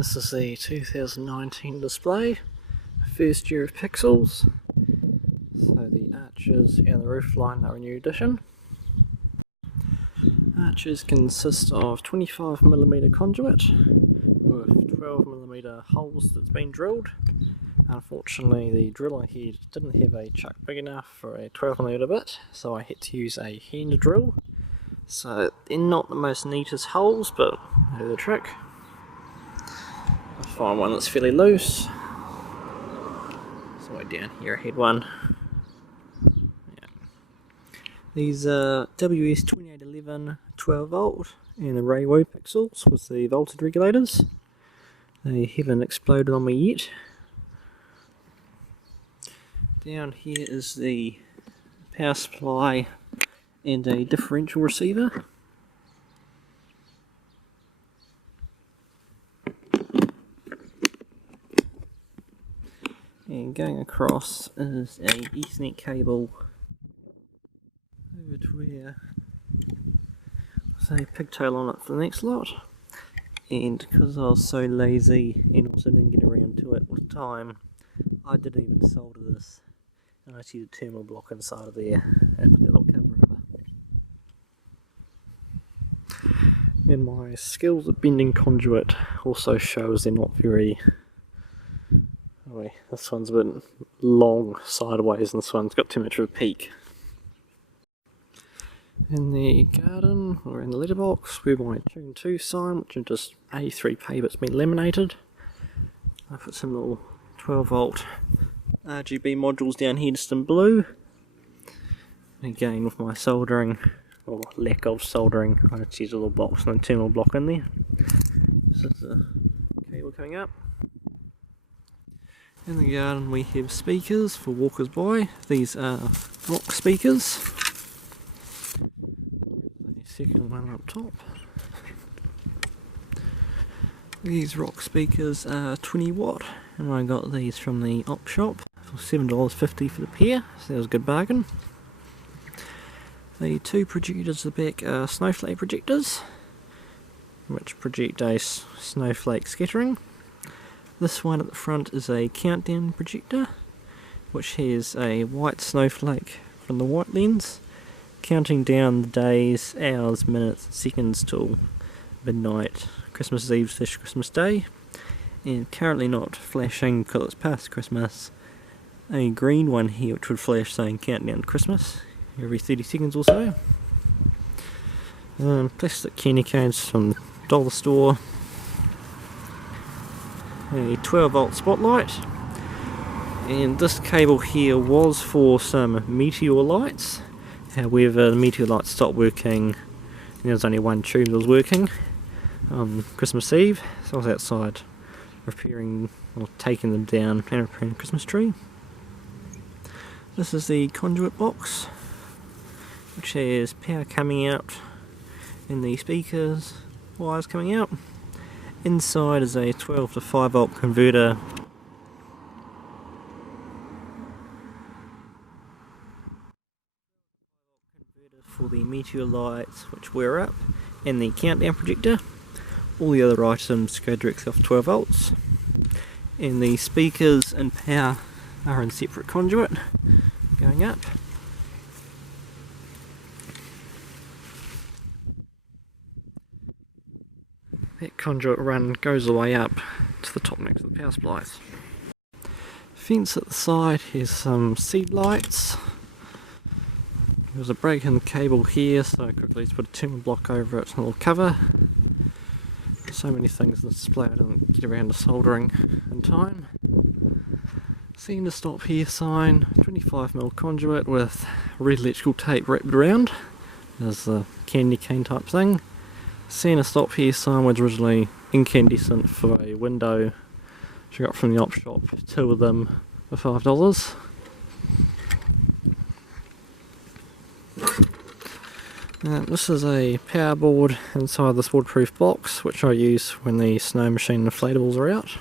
This is the 2019 display, first year of pixels. So the arches and the roofline are a new addition. Arches consist of 25mm conduit with 12mm holes that's been drilled. Unfortunately, the driller here didn't have a chuck big enough for a 12mm bit, so I had to use a hand drill. So they're not the most neatest holes, but I do the trick. I find one that's fairly loose. So way down here I had one. Yeah. These are WS2811 12V and the railway pixels with the voltage regulators. They haven't exploded on me yet. Down here is the power supply and a differential receiver. And going across is a Ethernet cable over to where there's a pigtail on it for the next lot. And because I was so lazy and also didn't get around to it with time, I didn't even solder this. And I see the terminal block inside of there and put the little cover over. And my skills at bending conduit also shows they're not very... Oh, this one's a bit long sideways and this one's got too much of a peak. In the garden, or in the letterbox, we have my Tune 2 sign, which is just A3 paper that's been laminated. I put some little 12V RGB modules down here just in blue. Again, with my soldering, or lack of soldering, I just use a little box and a terminal block in there. This is the cable coming up. In the garden we have speakers for walkers by. These are rock speakers. The second one up top. These rock speakers are 20W, and I got these from the op shop for $7.50 for the pair, so that was a good bargain. The two projectors at the back are snowflake projectors, which project a snowflake scattering. This one at the front is a countdown projector, which has a white snowflake from the white lens, counting down the days, hours, minutes, and seconds till midnight, Christmas Eve / Christmas Day, and currently not flashing because it's past Christmas. A green one here which would flash saying countdown to Christmas every 30 seconds or so. Plastic candy canes from the dollar store. A 12V spotlight, and this cable here was for some meteor lights. However, the meteor lights stopped working and there was only one tube that was working on Christmas Eve, so I was outside repairing or taking them down and repairing the Christmas tree. This is the conduit box, which has power coming out and the speakers, wires coming out. Inside is a 12 to 5V converter for the meteor lights which wear up, and the countdown projector. All the other items go directly off 12V, and the speakers and power are in separate conduit going up. That conduit run goes all the way up to the top next to the power supplies. Fence at the side has some seed lights. There was a break in the cable here, so I quickly just put a terminal block over it and a little cover. So many things in the display I didn't get around to soldering in time. Seeing the stop here sign, 25mm conduit with red electrical tape wrapped around. There's the candy cane type thing. Seeing a stop here sign was originally incandescent for a window, which I got from the op shop, two of them for $5. This is a power board inside this waterproof box, which I use when the snow machine inflatables are out.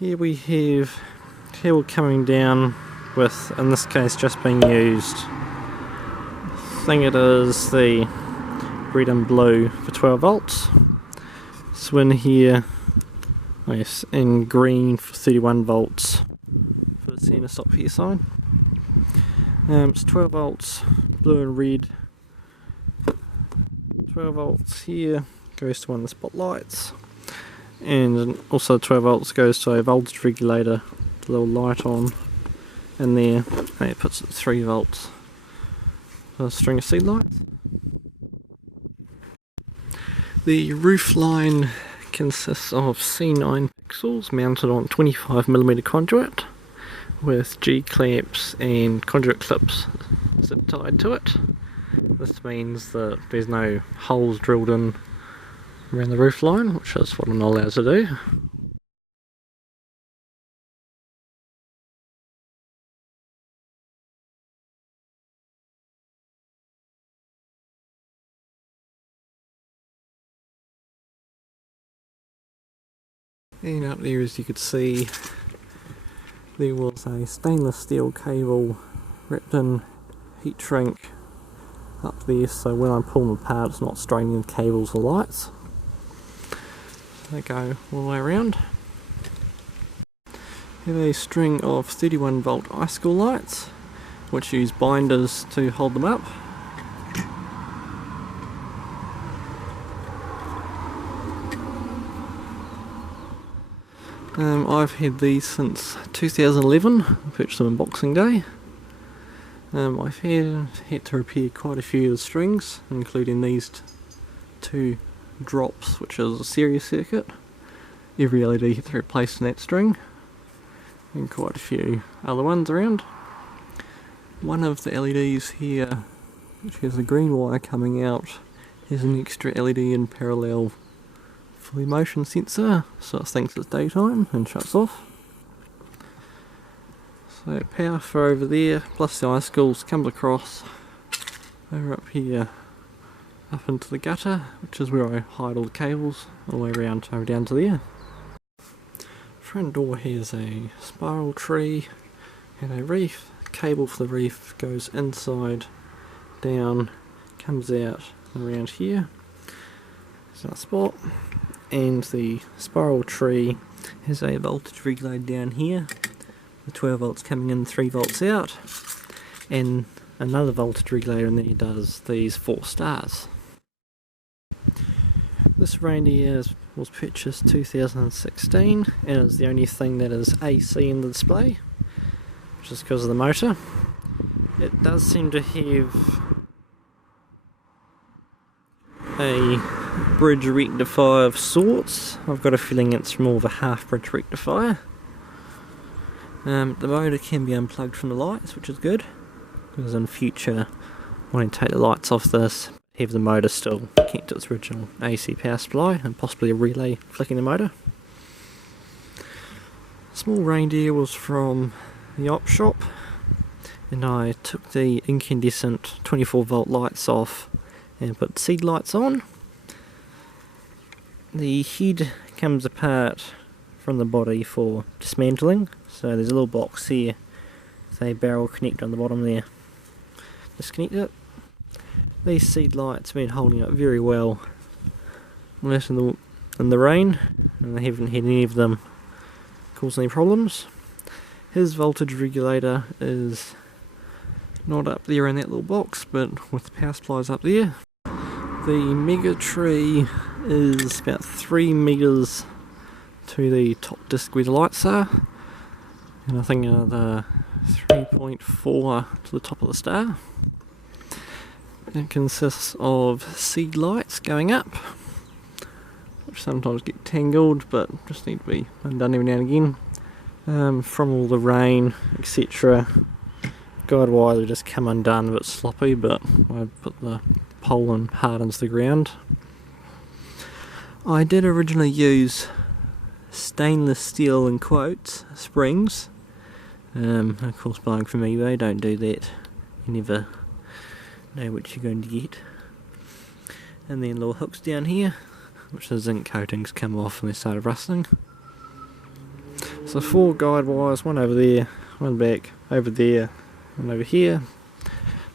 Here we have cable coming down with, in this case, just being used. I think it is the red and blue for 12V. swin here, yes, in green for 31 volts for the centre stop here sign. It's 12 volts blue and red. 12 volts here goes to one of the spotlights, and also 12 volts goes to a voltage regulator, the little light on in there, and it puts it 3 volts for a string of seed lights. The roof line consists of C9 pixels mounted on 25mm conduit with G-clamps and conduit clips zip tied to it. This means that there's no holes drilled in around the roof line, which is what I'm not allowed to do. And up there, as you could see, there was a stainless steel cable wrapped in heat shrink up there, so when I pull them apart it's not straining the cables or lights. They go all the way around. We have a string of 31 volt icicle lights, which use binders to hold them up. I've had these since 2011, I purchased them on Boxing Day. I've had to repair quite a few of the strings, including these two drops, which is a series circuit. Every LED gets replaced in that string, and quite a few other ones around. One of the LEDs here, which has a green wire coming out, has an extra LED in parallel for the motion sensor, so it thinks it's daytime and shuts off. So power for over there, plus the icicles, comes across over up here, up into the gutter, which is where I hide all the cables, all the way around over down to there. Front door has a spiral tree and a reef. Cable for the reef goes inside, down, comes out around here. There's that spot. And the spiral tree has a voltage regulator down here, the 12 volts coming in, 3 volts out, and another voltage regulator in there does these 4 stars. This reindeer was purchased 2016 and is the only thing that is AC in the display, which is because of the motor. It does seem to have a bridge rectifier of sorts. I've got a feeling it's more of a half bridge rectifier. The motor can be unplugged from the lights, which is good, because in future when I take the lights off this, have the motor still kept its original AC power supply and possibly a relay flicking the motor. Small reindeer was from the op shop, and I took the incandescent 24 volt lights off and put seed lights on. The head comes apart from the body for dismantling, so there's a little box here with a barrel connector on the bottom there. Disconnect it. These seed lights have been holding up very well in the rain, and they haven't had any of them cause any problems. His voltage regulator is not up there in that little box, but with the power supplies up there. The mega tree is about 3 meters to the top disc where the lights are, and I think another 3.4 to the top of the star. It consists of seed lights going up, which sometimes get tangled but just need to be undone every now and again from all the rain, etc. Guide wires have just come undone, a bit sloppy, but I put the pole in hard into the ground. I did originally use stainless steel, in quotes, springs. Of course, buying from eBay, don't do that. You never know what you're going to get. And then little hooks down here, which the zinc coatings come off and they started rusting. So 4 guide wires, one over there, one back, over there, one over here.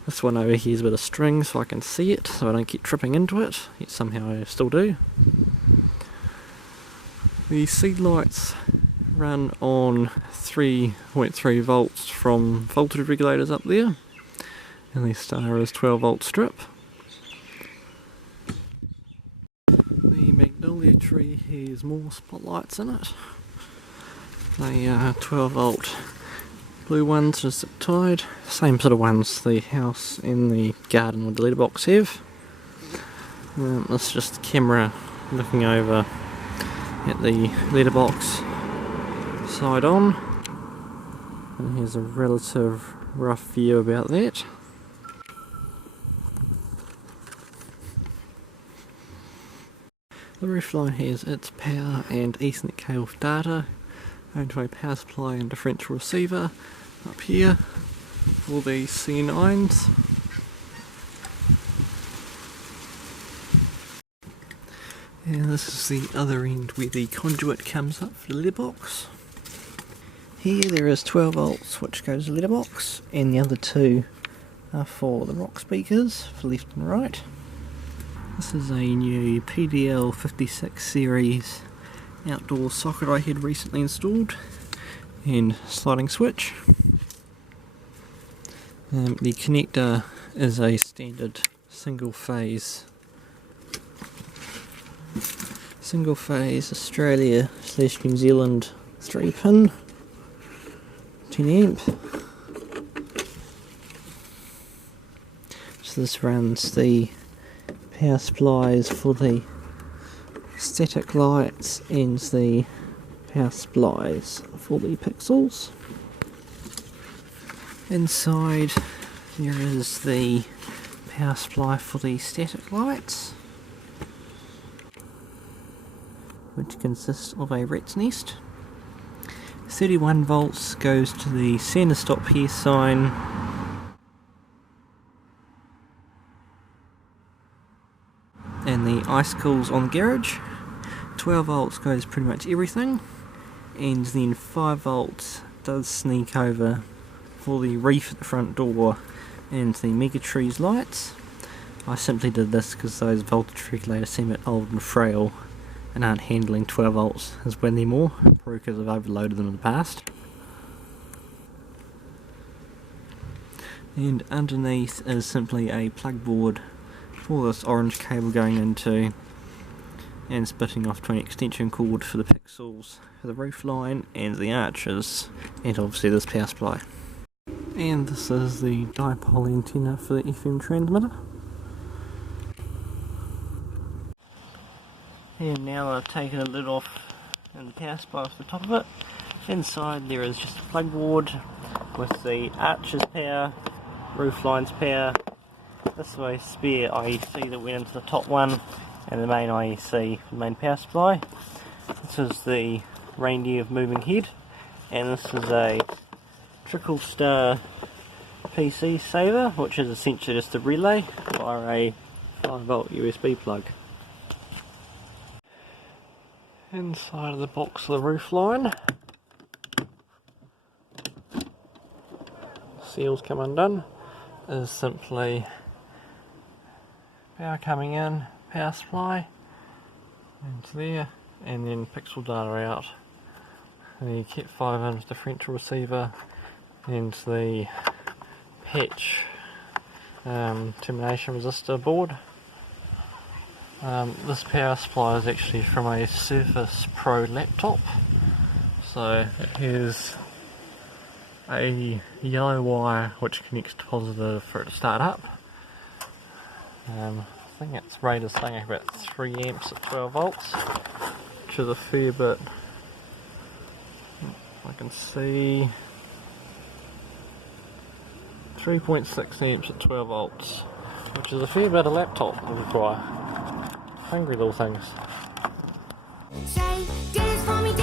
This one over here is a bit of string so I can see it, so I don't keep tripping into it, yet somehow I still do. The seed lights run on 3.3 volts from voltage regulators up there, and the star is 12 volt strip. The magnolia tree has more spotlights in it. They are 12 volt blue ones, just zip tied, same sort of ones the house and the garden with the letterbox have. This is just the camera looking over at the letterbox side on, and here's a relative rough view about that. The roofline has its power and Ethernet cable for data, going to a power supply and differential receiver up here for the C9s. And this is the other end where the conduit comes up for the letterbox. Here there is 12 volts which goes to the letterbox, and the other two are for the rock speakers for left and right. This is a new PDL56 series outdoor socket I had recently installed, and sliding switch. The connector is a standard single phase Australia / New Zealand 3-pin 10 amp. So this runs the power supplies for the static lights and the power supplies for the pixels. Inside there is the power supply for the static lights, which consists of a rat's nest. 31 volts goes to the centre stop here sign, and the icicles on the garage. 12 volts goes pretty much everything, and then 5 volts does sneak over for the reef at the front door and the Mega Trees lights. I simply did this because those voltage regulators seem a bit old and frail and aren't handling 12 volts as well anymore, probably because I've overloaded them in the past. And underneath is simply a plug board for this orange cable going into and splitting off to an extension cord for the pixels, for the roof line and the arches, and obviously this power supply. And this is the dipole antenna for the FM transmitter. And now I've taken a lid off and the power supply off the top of it. Inside there is just a plug board with the arches power, roof lines power. This way spare IEC that went into the top one, and the main IEC, the main power supply. This is the reindeer moving head, and this is a trickle star PC saver, which is essentially just a relay via a 5 volt USB plug. Inside of the box of the roof line, seals come undone, is simply power coming in, power supply into there, and then pixel data out. The Cat 5-inch differential receiver and the patch termination resistor board. This power supply is actually from a Surface Pro laptop, so it has a yellow wire which connects to positive for it to start up. I think it's rated as saying about 3 amps at 12 volts, which is a fair bit. I can see 3.6 amps at 12 volts, which is a fair bit a laptop will require. Hungry little things. Say, do this for me,